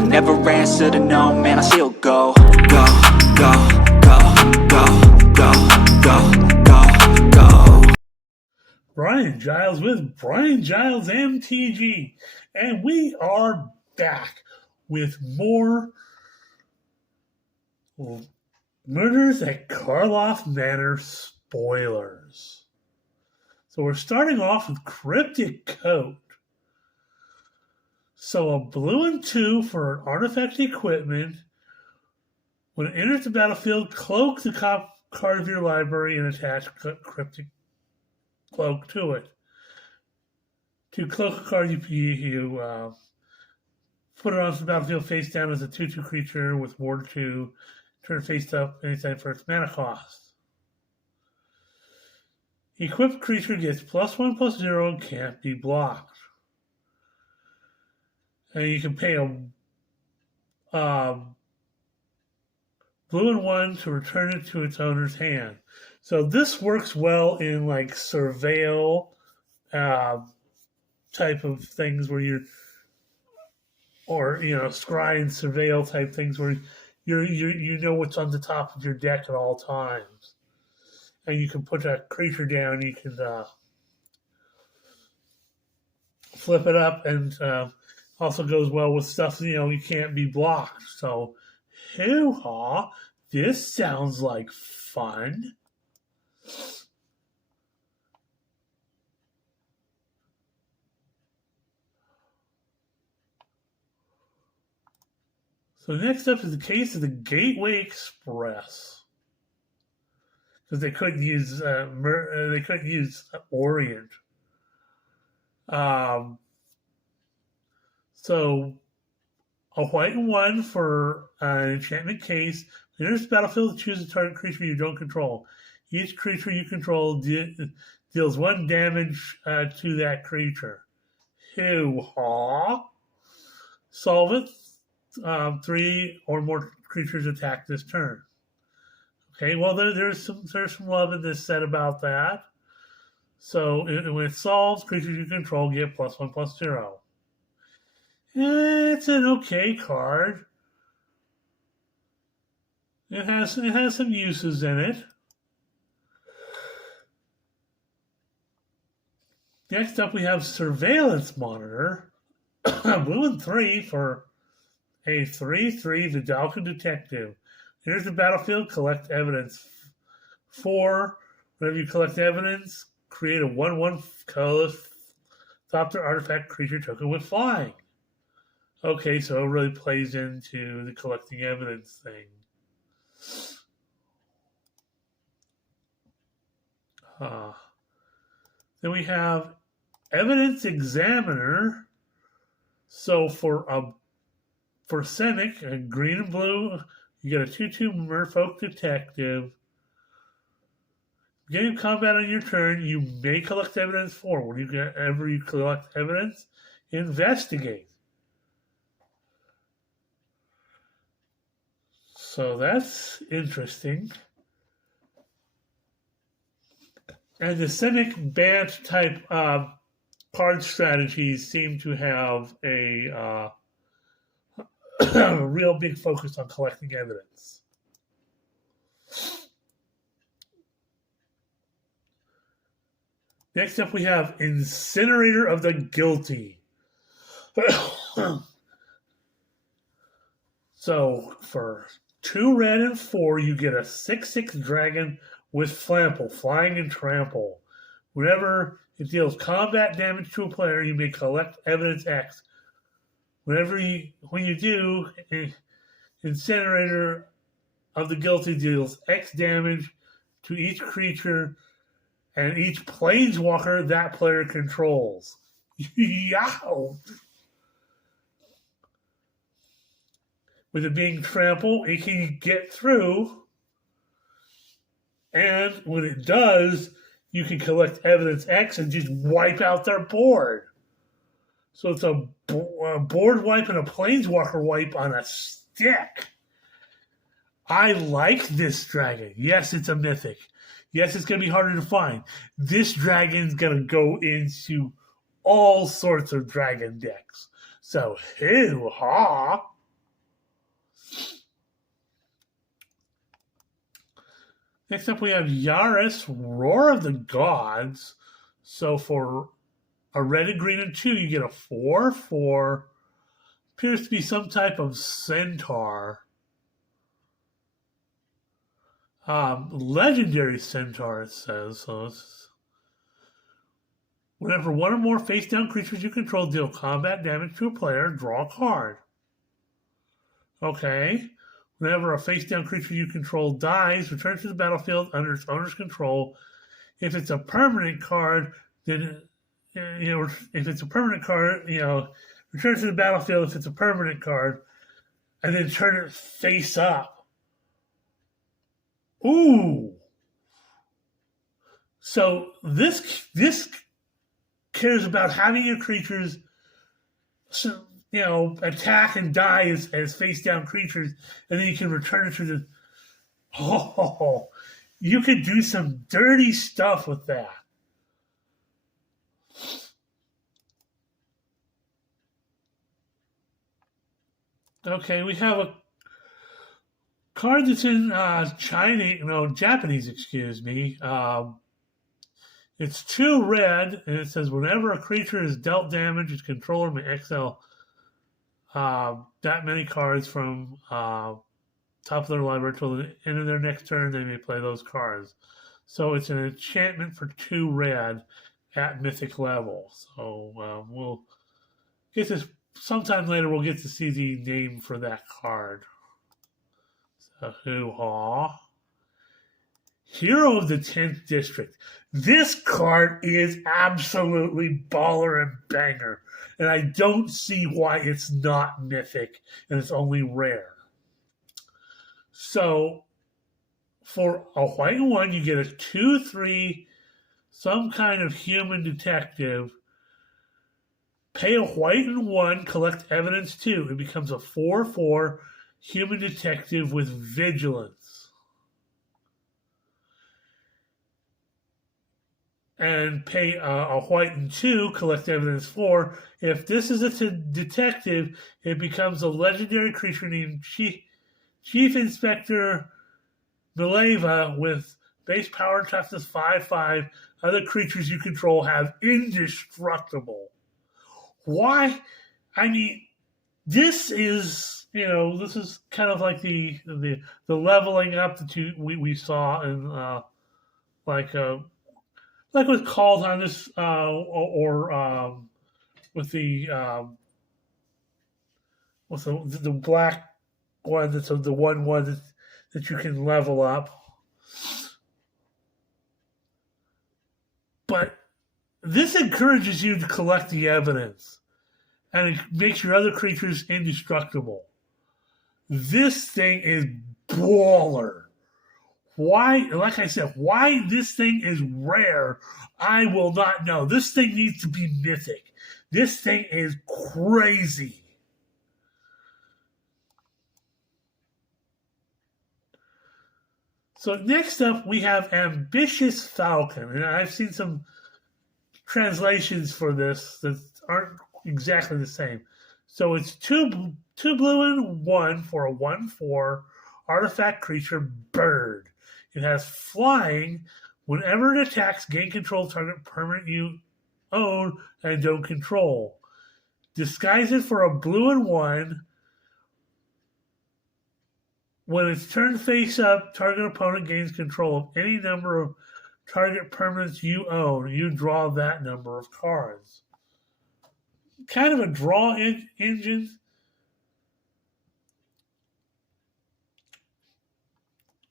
I never answer to no, man, I still go. Go, go, go, go, go, go, go, go. Brian Giles with Brian Giles MTG, and we are back with more Murders at Karlov Manor spoilers. So we're starting off with Cryptic Coat. So a blue and 2 for an artifact equipment. When it enters the battlefield, cloak the top card of your library and attach Cryptic Cloak to it. To cloak a card, you put it onto the battlefield face down as a 2/2 creature with Ward 2. Turn face up anytime for its mana cost. Equipped creature gets +1/+0 and can't be blocked. And you can pay a blue and 1 to return it to its owner's hand. So this works well in like surveil type of things where you're, or scry and surveil type things where you know what's on the top of your deck at all times, and you can put that creature down. You can flip it up, and also goes well with stuff you can't be blocked. So, hoo-ha! This sounds like fun. So next up is the case of the Gateway Express, because they couldn't use Orient. So a white and 1 for an enchantment case. When it enters the battlefield, choose a target creature you don't control. Each creature you control deals 1 damage to that creature. Hoo-ha! Solve it. 3 or more creatures attack this turn. Okay, well there's some love in this set about that. So when it solves, creatures you control get +1/+0. It's an okay card. It has some uses in it. Next up, we have Surveillance Monitor, blue and 3 for a 3/3 Vidalco Detective. Here's the battlefield, collect evidence. 4, whenever you collect evidence, create a 1/1 colorless top-tier artifact creature token with flying. Okay, so it really plays into the collecting evidence thing. Then we have Evidence Examiner. So for Semic, a green and blue, you get a 2/2 Merfolk Detective. Beginning combat on your turn, you may collect evidence 4. Whenever you collect evidence, investigate. So that's interesting. And the Semic Bant type card strategies seem to have a real big focus on collecting evidence. Next up, we have Incinerator of the Guilty. So for 2 red and 4, you get a 6/6 dragon with Flample, flying and trample. Whenever it deals combat damage to a player, you may collect evidence X. When you do, Incinerator of the Guilty deals X damage to each creature and each planeswalker that player controls. Yow! With it being trample, it can get through, and when it does, you can collect evidence X and just wipe out their board. So it's a board wipe and a planeswalker wipe on a stick. I like this dragon. Yes, it's a mythic. Yes, it's going to be harder to find. This dragon's going to go into all sorts of dragon decks. So, hoo-ha! Next up, we have Yaris, Roar of the Gods. So for a red and green and 2, you get a 4/4. Appears to be some type of centaur. Legendary centaur, it says. So whenever one or more face-down creatures you control deal combat damage to a player, draw a card. Okay. Whenever a face-down creature you control dies, return to the battlefield under its owner's control. If it's a permanent card, then if it's a permanent card, return to the battlefield if it's a permanent card, and then turn it face up. Ooh. So this cares about having your creatures, attack and die as face-down creatures, and then you can return it to the... Oh, you could do some dirty stuff with that. Okay, we have a card that's in Japanese, excuse me. It's 2 red, and it says whenever a creature is dealt damage, its controller may exile that many cards from top of their library until the end of their next turn. They may play those cards. So it's an enchantment for 2 red at mythic level. So we'll get this sometime later. We'll get to see the name for that card. So hoo-ha. Hero of the 10th District. This card is absolutely baller and banger, and I don't see why it's not mythic and it's only rare. So, for a white and 1, you get a 2/3, some kind of human detective. Pay a white and 1, collect evidence 2. It becomes a 4/4 human detective with vigilance. And pay a white and 2, collect evidence 4. If this is a detective, it becomes a legendary creature named Chief Inspector Mileva with base power and toughness 5/5. Other creatures you control have indestructible. Why? I mean, this is kind of like the leveling up that we saw in like with calls on this, or with the black one that's the 1/1 that you can level up. But this encourages you to collect the evidence, and it makes your other creatures indestructible. This thing is baller. Why, like I said, why this thing is rare, I will not know. This thing needs to be mythic. This thing is crazy. So next up, we have Ambitious Falcon. And I've seen some translations for this that aren't exactly the same. So it's two blue and 1 for a 1/4 artifact creature bird. It has flying. Whenever it attacks, gain control of target permanent you own and don't control. Disguise it for a blue and 1. When it's turned face up, target opponent gains control of any number of target permanents you own. You draw that number of cards. Kind of a draw engine.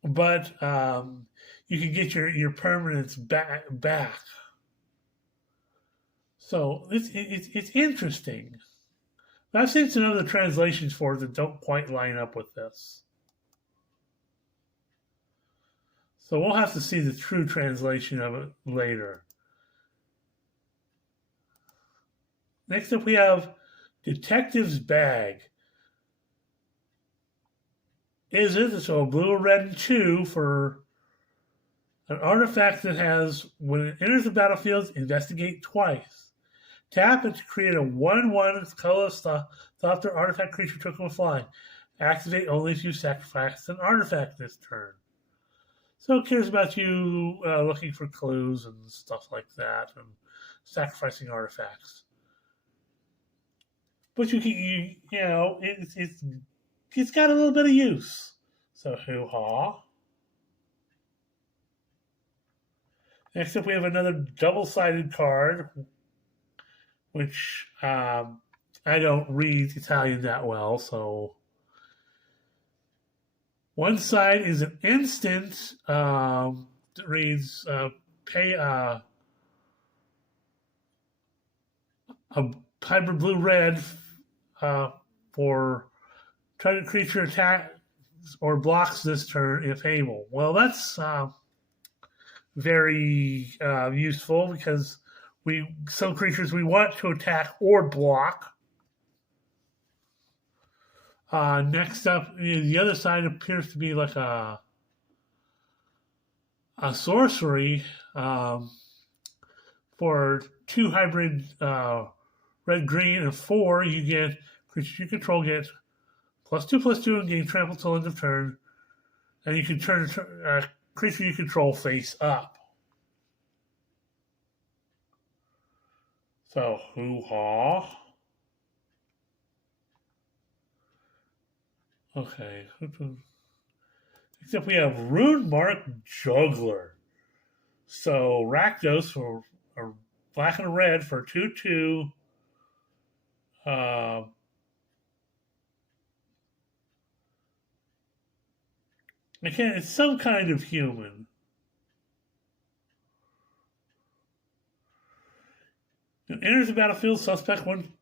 But you can get your permanents back. So it's interesting. But I've seen some other translations for it that don't quite line up with this. So we'll have to see the true translation of it later. Next up we have Detective's Bag. Is it so a blue, red, and 2 for an artifact that has, when it enters the battlefield, investigate twice. Tap it to create a 1/1 colorless thopter artifact creature token with flying. Activate only if you sacrifice an artifact this turn. So it cares about you looking for clues and stuff like that, and sacrificing artifacts. But you know, it's got a little bit of use. So hoo ha. Next up, we have another double-sided card, which I don't read Italian that well, so one side is an instant that reads pay a hybrid blue red for target creature attacks or blocks this turn if able. Well, that's very useful because some creatures we want to attack or block. Next up, the other side appears to be like a sorcery for 2 hybrid red green and 4. You get creatures you control get +2/+2 and gain trample till end of turn, and you can turn a creature you control face up. So hoo ha. Okay. Except we have Runemark Juggler. So Rakdos for black and red for 2/2. Again, it's some kind of human. It enters the battlefield, suspect one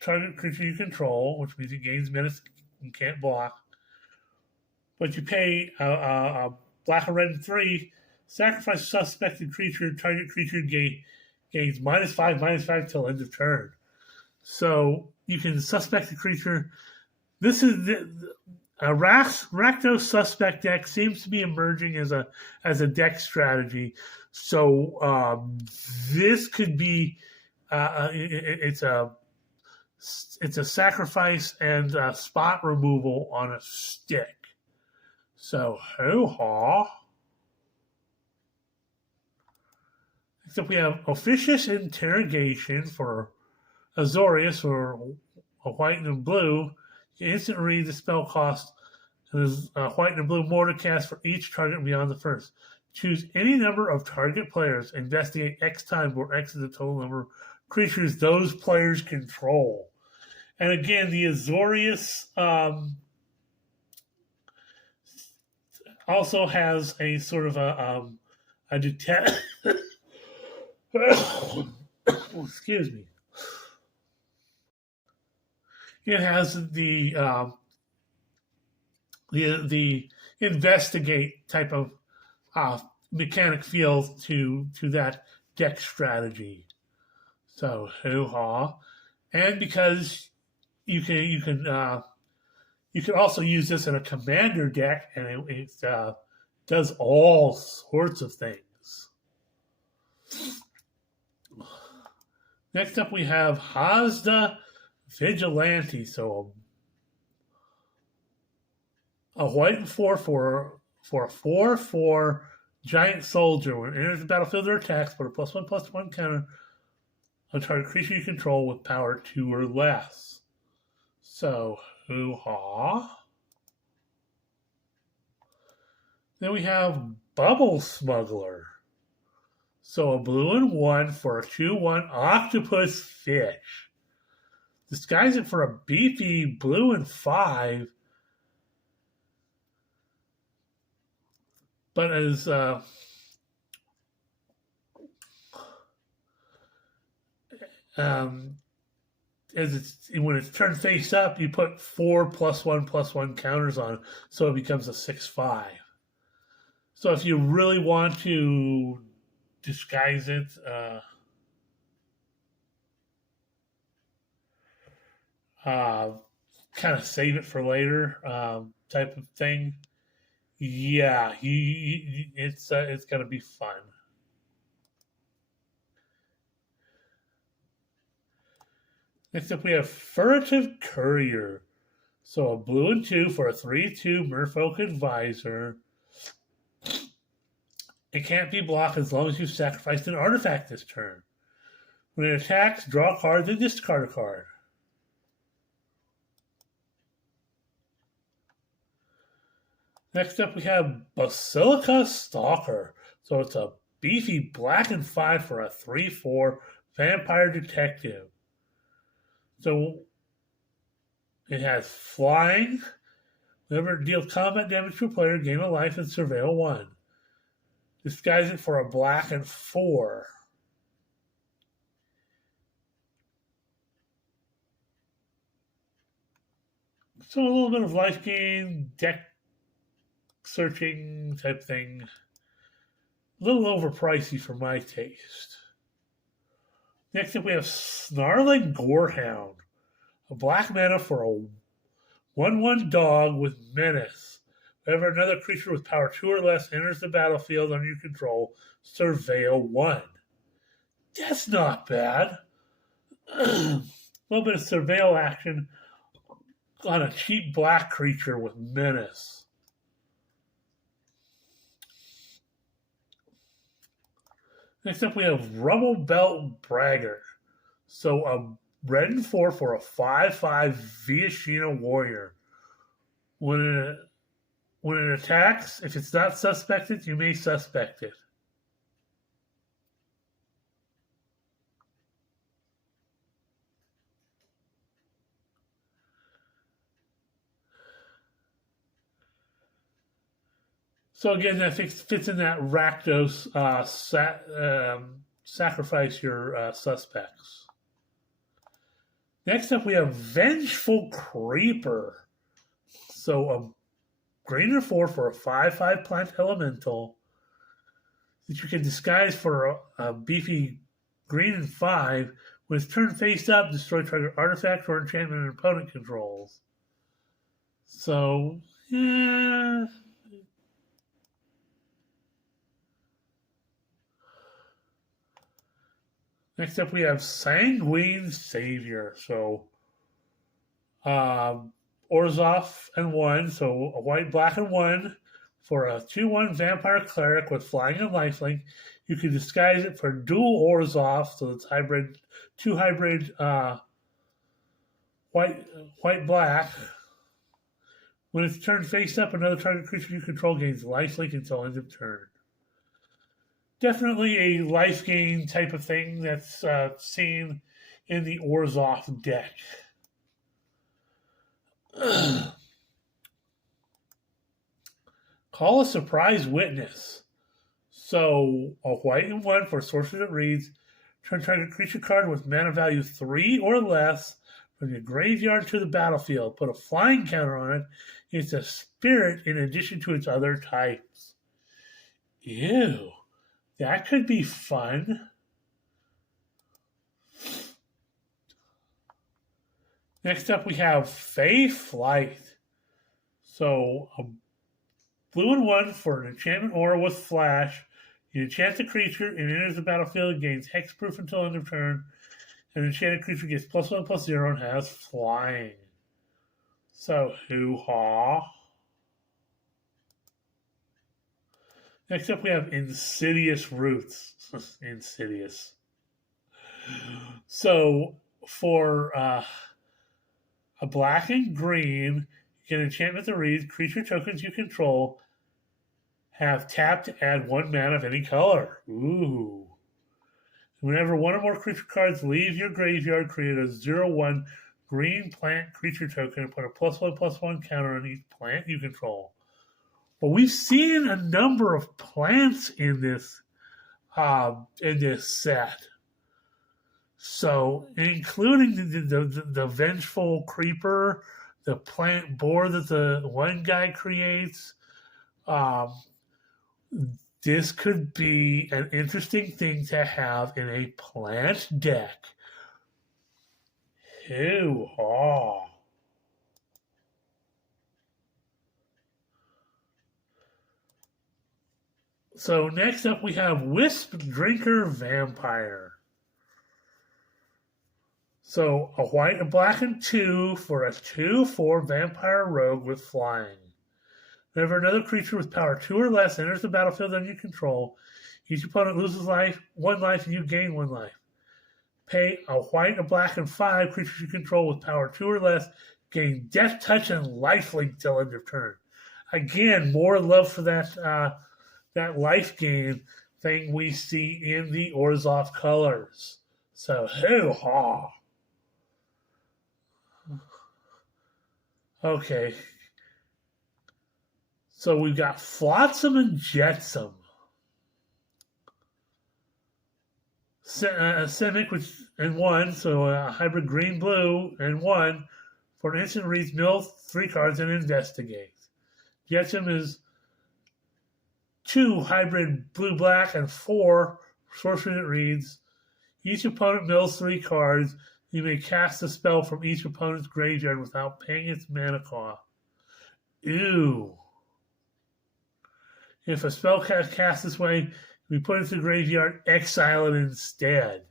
target creature you control, which means it gains menace and can't block. But you pay a black and red and 3, sacrifice suspected creature, target creature gains -5/-5 till end of turn. So you can suspect the creature. This is a Rakdos suspect deck seems to be emerging as a deck strategy. So this could be it's a sacrifice and spot removal on a stick. So hoo ha. Except we have Officious Interrogation for Azorius or a white and blue. You instantly read the spell cost, and there's a white and blue mortar cast for each target beyond the first. Choose any number of target players. Investigate X times, where X is the total number of creatures those players control. And again, the Azorius also has a sort of a detect. Excuse me. It has the investigate type of mechanic feel to that deck strategy. So hoo ha, and because you can also use this in a commander deck, and it does all sorts of things. Next up, we have Hazda Vigilante. So a white and 4 for a 4/4 giant soldier. When it enters the battlefield or attacks, put a +1/+1 counter on target creature you control with power 2 or less. So hoo ha. Then we have Bubble Smuggler. So a blue and 1 for a 2/1 octopus fish. Disguise it for a beefy blue and 5. But as when it's turned face up, you put 4 +1/+1 counters on it, so it becomes a 6/5. So if you really want to disguise it, kind of save it for later, type of thing. Yeah, it's gonna be fun. Next up, we have Furtive Courier. So a blue and 2 for a 3/2 Merfolk Advisor. It can't be blocked as long as you've sacrificed an artifact this turn. When it attacks, draw a card, then discard a card. Next up, we have Basilica Stalker. So it's a beefy black and 5 for a 3/4 vampire detective. So it has flying. Whenever it deals combat damage to a player, gain a life and surveil 1. Disguise it for a black and 4. So a little bit of life gain, deck searching type thing. A little overpricey for my taste. Next up, we have Snarling Gorehound. A black mana for a 1/1 dog with menace. Whenever another creature with power 2 or less enters the battlefield under your control, surveil 1. That's not bad. A little bit of surveil action on a cheap black creature with menace. Next up, we have Rubble Belt Braggart. So a red and 4 for a 5/5 Viashina Warrior. When it attacks, if it's not suspected, you may suspect it. So again, that fits in that Rakdos sacrifice your suspects. Next up, we have Vengeful Creeper. So a green or 4 for a 5/5 plant elemental that you can disguise for a beefy green and 5. When it's turned face up, destroy target artifact or enchantment an opponent controls. So, yeah. Next up, we have Sanguine Savior. So, Orzhov and 1. So, a white, black, and 1 for a 2/1 vampire cleric with flying and lifelink. You can disguise it for dual Orzhov. So, it's hybrid, 2 hybrid white, black. When it's turned face up, another target creature you control gains lifelink until end of turn. Definitely a life gain type of thing that's seen in the Orzhov deck. Call a Surprise Witness. So a white and 1 for sorcery that reads, turn target creature card with mana value 3 or less from your graveyard to the battlefield. Put a flying counter on it. It's a spirit in addition to its other types. Ew. That could be fun. Next up, we have Fey Flight. So, a blue and 1 for an enchantment aura with flash. You enchant the creature, it enters the battlefield, gains hexproof until end of turn. An enchanted creature gets +1/+0 and has flying. So, hoo-ha. Next up, we have Insidious Roots. Insidious. So, for a black and green, you can enchantment that reads, creature tokens you control have tapped to add 1 mana of any color. Ooh. Whenever 1 or more creature cards leave your graveyard, create a 0/1 green plant creature token and put a +1/+1 counter on each plant you control. But we've seen a number of plants in this set. So, including the Vengeful Creeper, the plant boar that the one guy creates, this could be an interesting thing to have in a plant deck. Hoo-ha. So next up we have Wisp Drinker Vampire. So a white, a black, and 2 for a 2/4 vampire rogue with flying. Whenever another creature with power 2 or less enters the battlefield under your control, each opponent loses one life, and you gain 1 life. Pay a white, a black, and 5 creatures you control with power 2 or less gain Death Touch and Lifelink till end of turn. Again, more love for that life gain thing we see in the Orzhov colors. So, hoo-ha! Okay. So we've got Flotsam and Jetsam. Simic and 1, so a hybrid green-blue and 1. For an instant reads, mill 3 cards and investigate. Jetsam is 2 hybrid blue-black and 4 sorcery that reads, each opponent mills 3 cards. You may cast a spell from each opponent's graveyard without paying its mana cost. Ew. If a spell cast this way, we put it to the graveyard, exile it instead.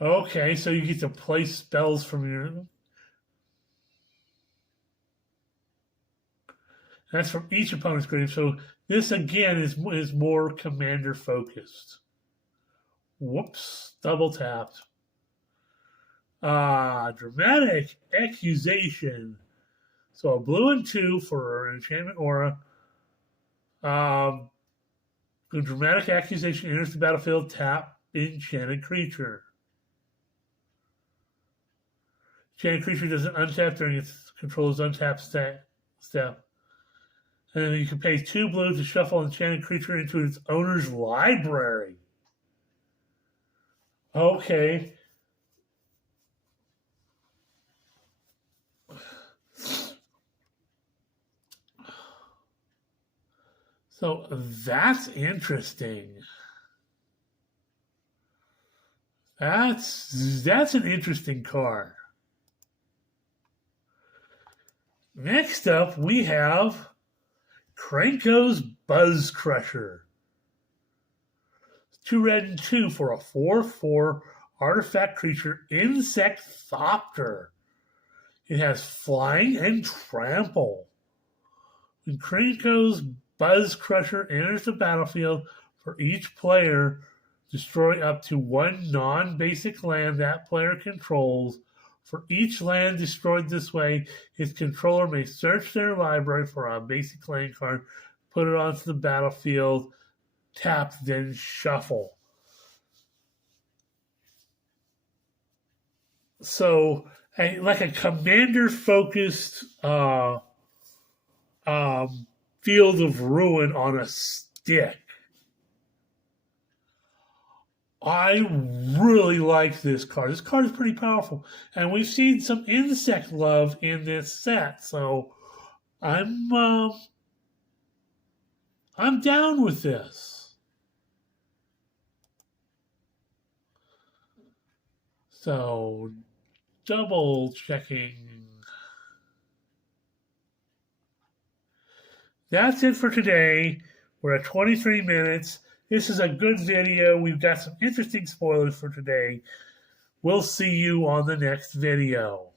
Okay, so you get to play spells from your... That's from each opponent's grave. So this, again, is more commander-focused. Whoops. Double tapped. Dramatic Accusation. So a blue and 2 for an enchantment aura. The Dramatic Accusation enters the battlefield, tap enchanted creature. Enchanted creature doesn't untap during its controller's untap step. And then you can pay 2 blue to shuffle enchanted creature into its owner's library. Okay. So that's interesting. That's an interesting card. Next up, we have Krenko's Buzz Crusher. 2 red and 2 for a 4/4 artifact creature, Insect Thopter. It has flying and trample. When Krenko's Buzz Crusher enters the battlefield, for each player, destroy up to 1 non-basic land that player controls. For each land destroyed this way, its controller may search their library for a basic land card, put it onto the battlefield, tap, then shuffle. So, like a commander-focused Field of Ruin on a stick. I really like this card. This card is pretty powerful. And we've seen some insect love in this set. So I'm down with this. So double checking. That's it for today. We're at 23 minutes. This is a good video. We've got some interesting spoilers for today. We'll see you on the next video.